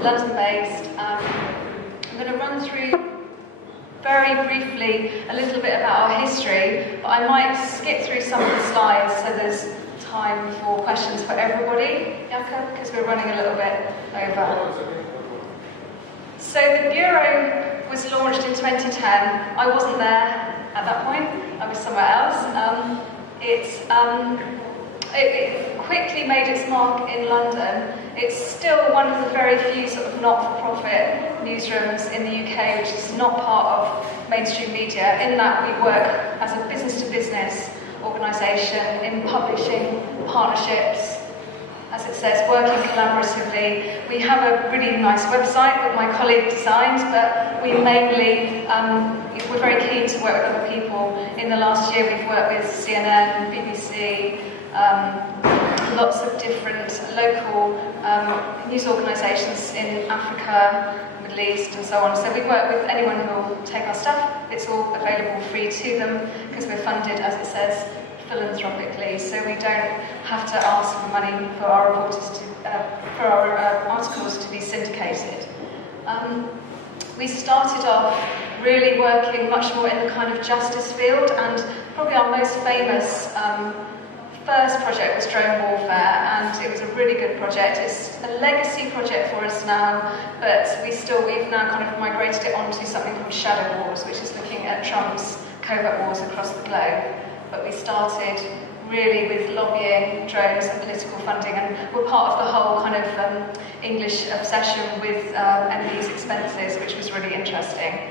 London-based. I'm going to run through very briefly a little bit about our history, but I might skip through some of the slides so there's time for questions for everybody, Jakob, because we're running a little bit over. So the Bureau was launched in 2010. I wasn't there at that point, I was somewhere else. It quickly made its mark in London. It's still one of the very few sort of not-for-profit newsrooms in the UK which is not part of mainstream media, in that we work as a business-to-business organisation in publishing partnerships, as it says, working collaboratively. We have a really nice website that my colleague designed, but we mainly, we're very keen to work with other people. In the last year we've worked with CNN, BBC, lots of different local news organisations in Africa, Middle East and so on. So we work with anyone who will take our stuff. It's all available free to them because we're funded, as it says, philanthropically. So we don't have to ask for money for our reporters to, for our articles to be syndicated. We started off really working much more in the kind of justice field, and probably our most famous first project was drone warfare, and it was a really good project. It's a legacy project for us now, but we've now kind of migrated it onto something called Shadow Wars, which is looking at Trump's covert wars across the globe. But we started really with lobbying, drones and political funding, and we're part of the whole kind of English obsession with MPs' expenses, which was really interesting.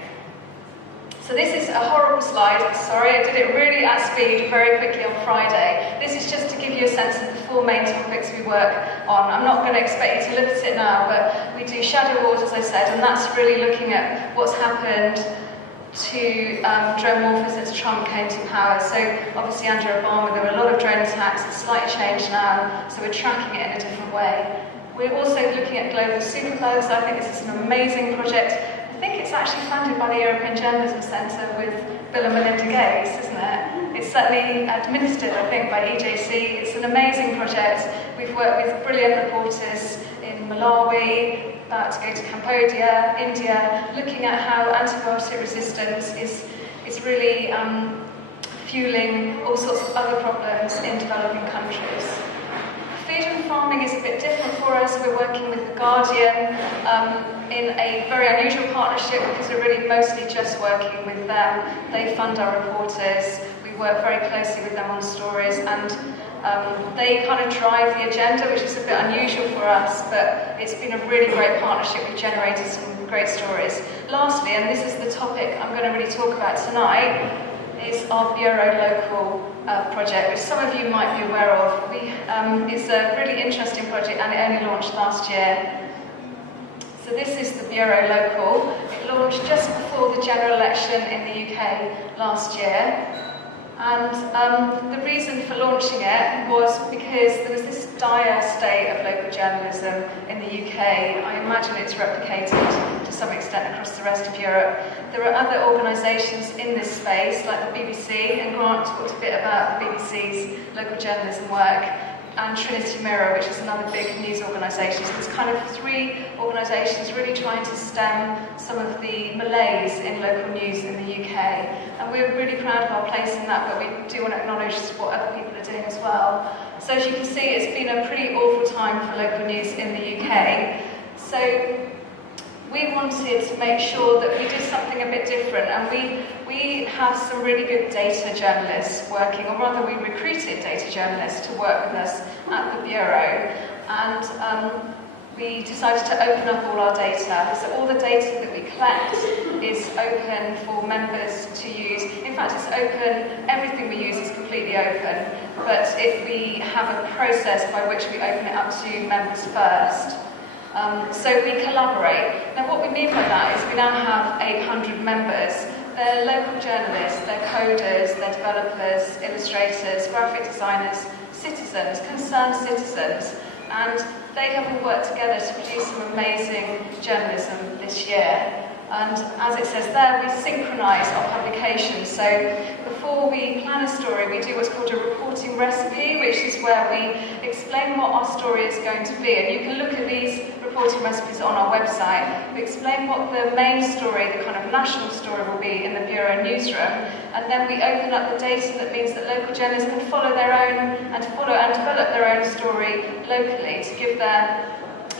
So this is a horrible slide, sorry, I did it really at speed very quickly on Friday. This is just to give you a sense of the four main topics we work on. I'm not going to expect you to look at it now, but we do Shadow Wars, as I said, and that's really looking at what's happened to drone warfare since Trump came to power. So obviously under Obama there were a lot of drone attacks, it's slightly changed now, so we're tracking it in a different way. We're also looking at global superbugs. I think this is an amazing project. I think it's actually funded by the European Journalism Centre with Bill and Melinda Gates, isn't it? It's certainly administered, I think, by EJC. It's an amazing project. We've worked with brilliant reporters in Malawi, about to go to Cambodia, India, looking at how antibiotic resistance is really fueling all sorts of other problems in developing countries. Food and farming is a bit different for us. We're working with The Guardian in a very unusual partnership because we're really mostly just working with them. They fund our reporters. We work very closely with them on stories, and they kind of drive the agenda, which is a bit unusual for us, but it's been a really great partnership. We've generated some great stories. Lastly, and this is the topic I'm going to really talk about tonight, is our Bureau Local project, which some of you might be aware of. It's a really interesting project, and it only launched last year. So this is the Bureau Local. It launched just before the general election in the UK last year. And the reason for launching it was because there was this dire state of local journalism in the UK. I imagine it's replicated to some extent across the rest of Europe. There are other organisations in this space, like the BBC, and Grant talked a bit about the BBC's local journalism work, and Trinity Mirror, which is another big news organisation. So there's kind of three organisations really trying to stem some of the malaise in local news in the UK. And we're really proud of our place in that, but we do want to acknowledge what other people are doing as well. So as you can see, it's been a pretty awful time for local news in the UK. So we wanted to make sure that we did something a bit different, and we have some really good data journalists working, or rather we recruited data journalists to work with us at the Bureau, and we decided to open up all our data. So all the data that we collect is open for members to use. In fact, it's open, everything we use is completely open, but we have a process by which we open it up to members first. So we collaborate. Now what we mean by that is we now have 800 members. They're local journalists, they're coders, they're developers, illustrators, graphic designers, citizens, concerned citizens, and they have all worked together to produce some amazing journalism this year. And as it says there, we synchronise our publications. So before we plan a story, we do what's called a reporting recipe, which is where we explain what our story is going to be. And you can look at these reporting recipes on our website. We explain what the main story, the kind of national story, will be in the Bureau newsroom. And then we open up the data that means that local journalists can follow their own and develop their own story locally to give their,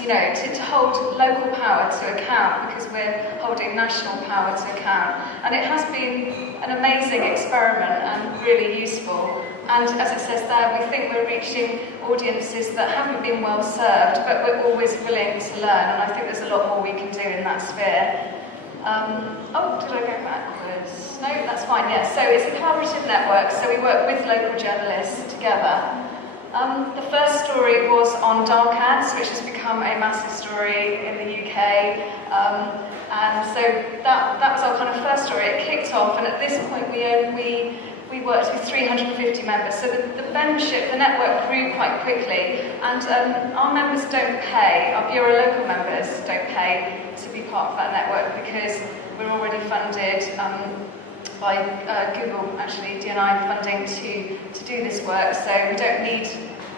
to hold local power to account, because we're holding national power to account. And it has been an amazing experiment and really useful. And as it says there, we think we're reaching audiences that haven't been well served, but we're always willing to learn. And I think there's a lot more we can do in that sphere. Did I go backwards? No, that's fine, yes. So it's a collaborative network, so we work with local journalists together. The first story was on dark ads, which has become a massive story in the UK. And so that was our kind of first story. It kicked off, and at this point we worked with 350 members. So the membership, the network grew quite quickly. And our members don't pay, our Bureau local members don't pay to be part of that network, because we're already funded by Google, actually, D&I funding to do this work, so we don't need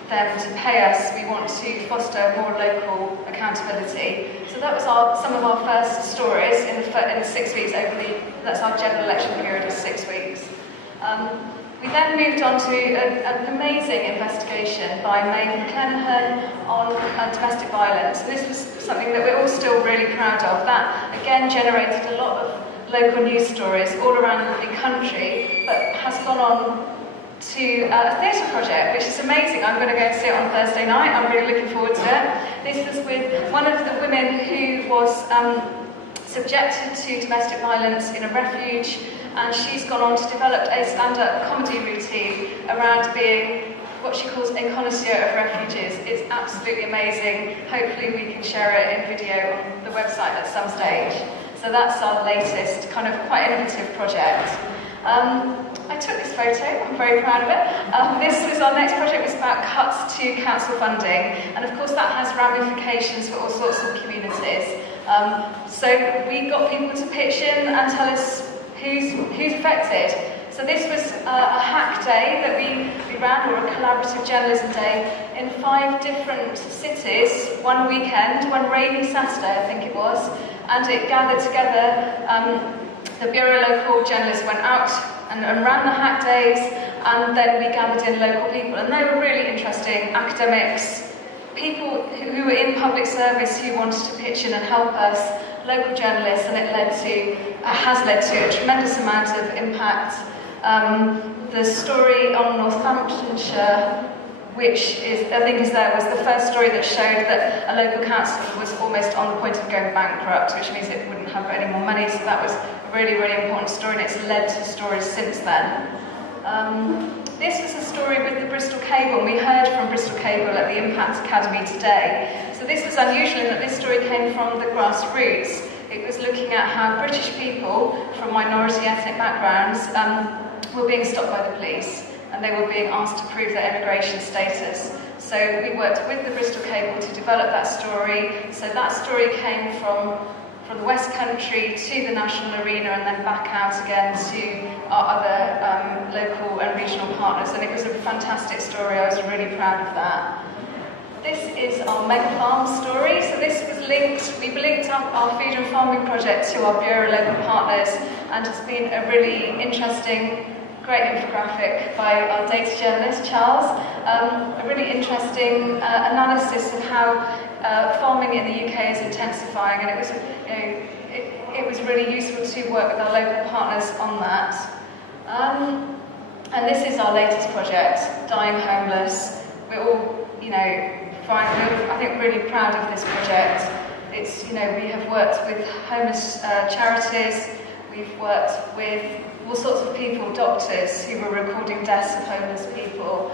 them to pay us. We want to foster more local accountability. So that was some of our first stories in the 6 weeks that's our general election period of 6 weeks. We then moved on to an amazing investigation by Maine on domestic violence. And this was something that we're all still really proud of. That, again, generated a lot of local news stories all around the country, but has gone on to a theatre project, which is amazing. I'm going to go and see it on Thursday night. I'm really looking forward to it. This was with one of the women who was subjected to domestic violence in a refuge, and she's gone on to develop a stand-up comedy routine around being what she calls a connoisseur of refuges. It's absolutely amazing. Hopefully we can share it in video on the website at some stage. So that's our latest kind of quite innovative project. I took this photo, I'm very proud of it. This was our next project, was about cuts to council funding, and of course that has ramifications for all sorts of communities. So we got people to pitch in and tell us who's affected. So this was a hack day that we ran, or a collaborative journalism day, in 5 different cities, one weekend, one rainy Saturday I think it was, and it gathered together. The Bureau local journalists went out and ran the hack days, and then we gathered in local people, and they were really interesting, academics, people who were in public service who wanted to pitch in and help us, local journalists, and it has led to a tremendous amount of impact. The story on Northamptonshire, which I think was the first story that showed that a local council was almost on the point of going bankrupt, which means it wouldn't have any more money. So that was a really, really important story, and it's led to stories since then. This was a story with the Bristol Cable, and we heard from Bristol Cable at the Impact Academy today. So this was unusual in that this story came from the grassroots. It was looking at how British people from minority ethnic backgrounds were being stopped by the police, and they were being asked to prove their immigration status. So we worked with the Bristol Cable to develop that story. So that story came from the West Country to the national arena, and then back out again to our other local and regional partners. And it was a fantastic story. I was really proud of that. This is our mega farm story. So this was we've linked up our food and farming project to our Bureau local partners, and it's been a really interesting, great infographic by our data journalist, Charles. A really interesting analysis of how farming in the UK is intensifying, and it was really useful to work with our local partners on that. And this is our latest project, Dying Homeless. We're all, I think really proud of this project. It's, we have worked with homeless charities. We've worked with all sorts of people, doctors who were recording deaths of homeless people,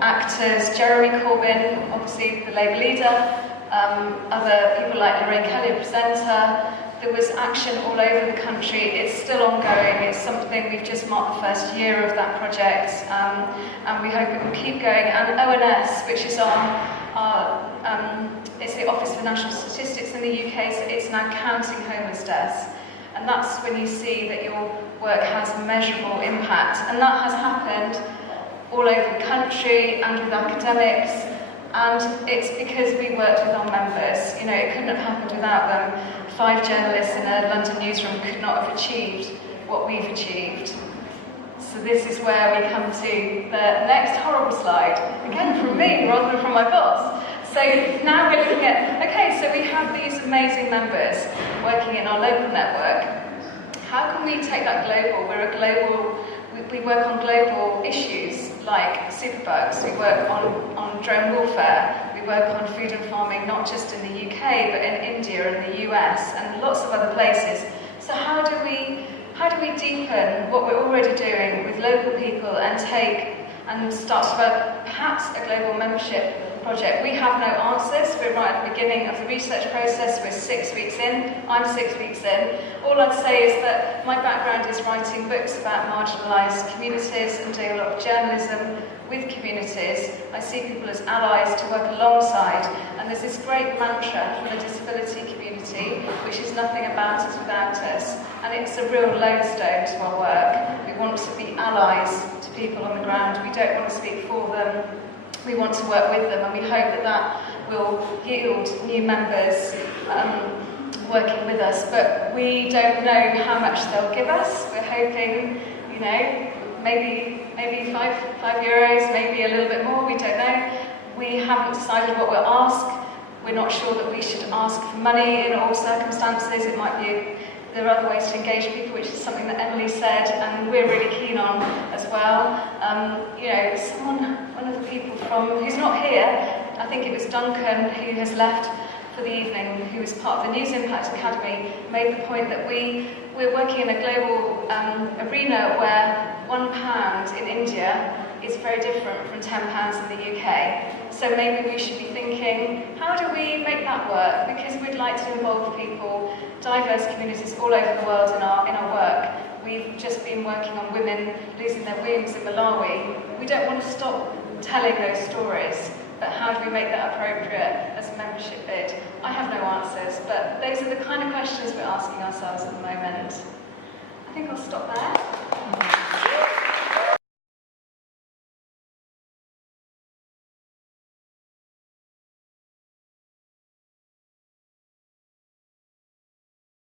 actors, Jeremy Corbyn, obviously the Labour leader, other people like Lorraine Kelly, a presenter. There was action all over the country. It's still ongoing. It's something we've just marked the first year of that project, and we hope it will keep going. And ONS, which is it's the Office for to national statistics in the UK, so it's now counting homeless deaths. And that's when you see that your work has measurable impact. And that has happened all over the country and with academics. And it's because we worked with our members. You know, it couldn't have happened without them. 5 journalists in a London newsroom could not have achieved what we've achieved. So this is where we come to the next horrible slide, again from me rather than from my boss. So now we're looking at, okay, so we have these amazing members working in our local network. How can we take that global? We're a global, we work on global issues like superbugs, we work on drone warfare, we work on food and farming not just in the UK but in India and the US and lots of other places. So how do we deepen what we're already doing with local people and start to develop perhaps a global membership project? We have no answers. We're right at the beginning of the research process. We're 6 weeks in. I'm 6 weeks in. All I'd say is that my background is writing books about marginalised communities and doing a lot of journalism with communities. I see people as allies to work alongside, and there's this great mantra from the disability community, which is nothing about us without us, and it's a real lodestone to our work. We want to be allies to people on the ground. We don't want to speak for them. We want to work with them, and we hope that that will yield new members working with us, but we don't know how much they'll give us. We're hoping, you know, maybe €5, maybe a little bit more, we don't know. We haven't decided what we'll ask. We're not sure that we should ask for money in all circumstances. It might be, there are other ways to engage people, which is something that Emily said, and we're really keen on as well. You know, one of the people who's not here, I think it was Duncan, who has left for the evening, who was part of the News Impact Academy, made the point that we're working in a global arena where £1 in India is very different from £10 in the UK. So maybe we should be thinking, how do we make that work? Because we'd like to involve people, diverse communities all over the world in our work. We've just been working on women losing their wombs in Malawi. We don't want to stop telling those stories, but how do we make that appropriate as a membership bid? I have no answers, but those are the kind of questions we're asking ourselves at the moment. I think I'll stop there.